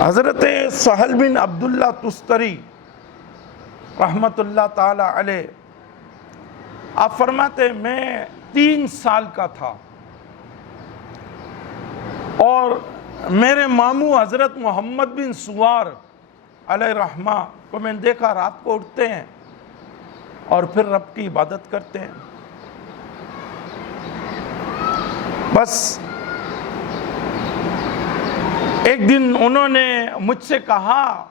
حضرت سہل بن عبداللہ تستری رحمت اللہ تعالی علیہ آپ فرماتے میں 3 سال کا تھا اور میرے ماموں حضرت محمد بن سوار علیہ رحمہ کو میں نے دیکھا رات کو اٹھتے ہیں اور پھر رب کی عبادت کرتے ہیں. بس ایک دن انہوں نے مجھ سے کہا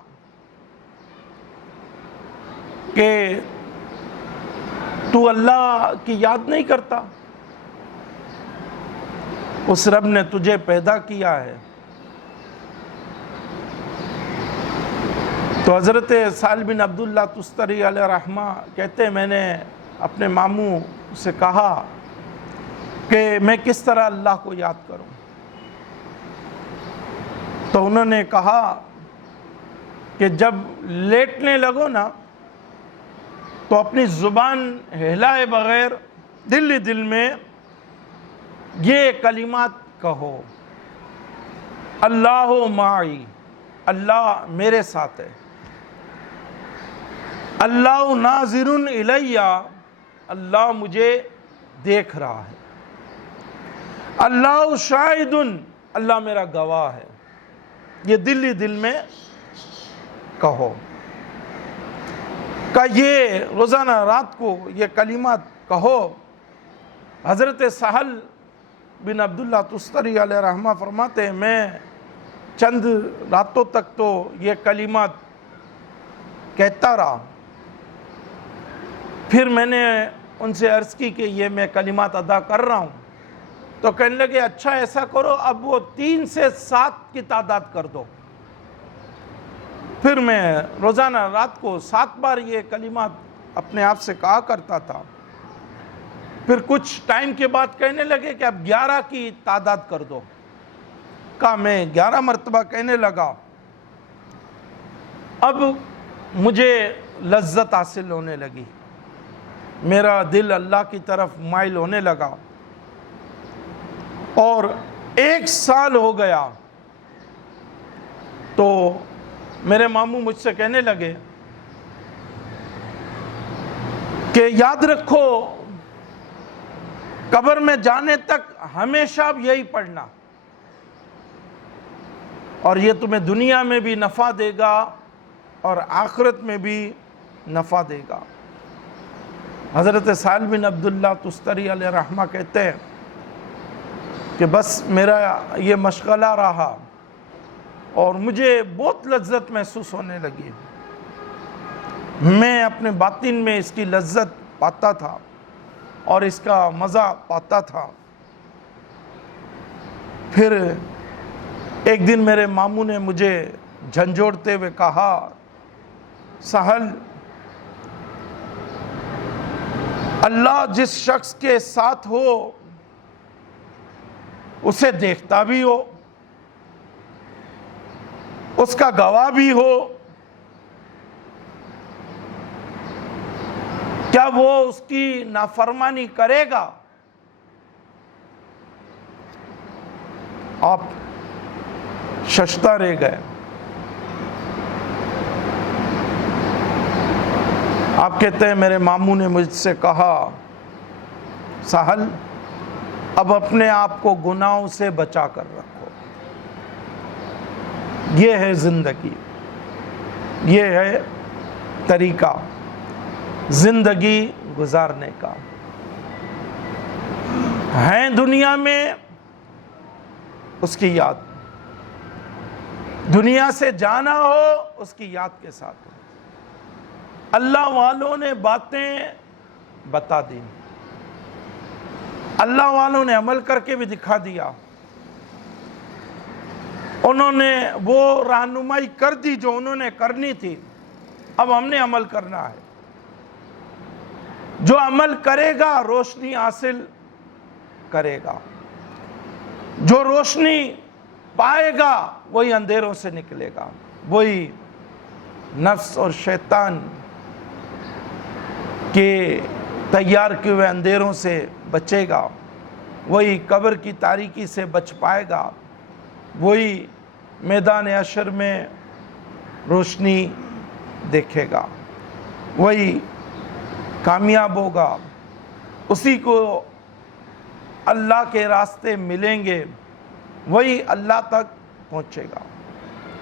کہ تو اللہ کی یاد نہیں کرتا؟ اس رب نے تجھے پیدا کیا ہے. تو حضرت سہل بن عبداللہ تستری علیہ رحمہ کہتے ہیں میں نے اپنے ماموں سے کہا کہ میں کس طرح اللہ کو یاد کروں. تو انہوں نے کہا کہ جب لیٹنے لگو نا تو اپنی زبان ہلائے بغیر دل ہی دل میں یہ کلمات کہو: اللہ معی، اللہ میرے ساتھ ہے. اللہ ناظر الیہ، اللہ مجھے دیکھ رہا ہے. اللہ شاہد، اللہ میرا گواہ ہے. یہ دل ہی دل میں کہو. کہ یہ روزانہ رات کو یہ کلمات کہو. حضرت سہل بن عبداللہ تستری علیہ رحمہ فرماتے ہیں میں چند راتوں تک تو یہ کلمات کہتا رہا. پھر میں نے ان سے عرض کی کہ یہ میں کلمات ادا کر رہا ہوں. تو کہنے لگے اچھا ایسا کرو اب وہ 3 سے 7 کی تعداد کر دو. پھر میں روزانہ رات کو 7 بار یہ کلمات اپنے آپ سے کہا کرتا تھا. پھر کچھ ٹائم کے بعد کہنے لگے کہ اب 11 کی تعداد کر دو. کہا میں 11 مرتبہ کہنے لگا. اب مجھے لذت حاصل ہونے لگی، میرا دل اللہ کی طرف مائل ہونے لگا. اور 1 سال ہو گیا تو میرے ماموں مجھ سے کہنے لگے کہ یاد رکھو قبر میں جانے تک ہمیشہ اب یہی پڑھنا، اور یہ تمہیں دنیا میں بھی نفع دے گا اور آخرت میں بھی نفع دے گا. حضرت سہل بن عبداللہ تستری علیہ رحمہ کہتے ہیں کہ بس میرا یہ مشغلہ رہا اور مجھے بہت لذت محسوس ہونے لگی. میں اپنے باطن میں اس کی لذت پاتا تھا اور اس کا مزہ پاتا تھا. پھر ایک دن میرے ماموں نے مجھے جھنجھوڑتے ہوئے کہا سہل، اللہ جس شخص کے ساتھ ہو اسے دیکھتا بھی ہو، اس کا گواہ بھی ہو. کیا وہ اس کی نافرمانی کرے گا؟ آپ ششتا رہ گئے. آپ کہتے ہیں میرے ماموں نے مجھ سے کہا سہل اب اپنے آپ کو گناہوں سے بچا کر رکھو. یہ ہے زندگی، یہ ہے طریقہ زندگی گزارنے کا. ہیں دنیا میں اس کی یاد، دنیا سے جانا ہو اس کی یاد کے ساتھ ہو. اللہ والوں نے باتیں بتا دی، اللہ والوں نے عمل کر کے بھی دکھا دیا. انہوں نے وہ رہنمائی کر دی جو انہوں نے کرنی تھی. اب ہم نے عمل کرنا ہے. جو عمل کرے گا روشنی حاصل کرے گا، جو روشنی پائے گا وہی اندھیروں سے نکلے گا، وہی نفس اور شیطان کے تیار کیے ہوئے اندھیروں سے بچے گا، وہی قبر کی تاریکی سے بچ پائے گا، وہی میدان حشر میں روشنی دیکھے گا، وہی کامیاب ہوگا، اسی کو اللہ کے راستے ملیں گے، وہی اللہ تک پہنچے گا۔